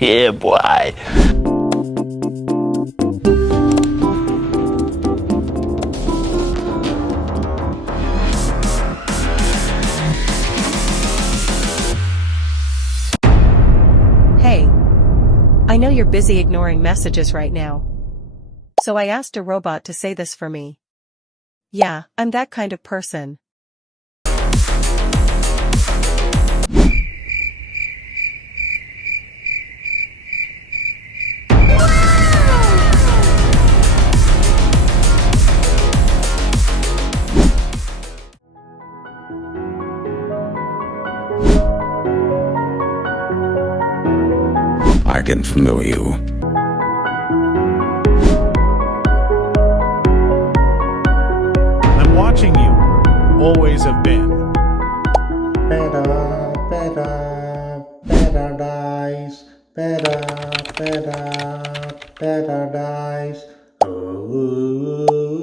Yeah, boy. Hey. I know you're busy ignoring messages right now. So I asked a robot to say this for me. Yeah, I'm that kind of person. I can feel you. I'm watching you. Always have been. Better, better, paradise, better, better, paradise. Oh.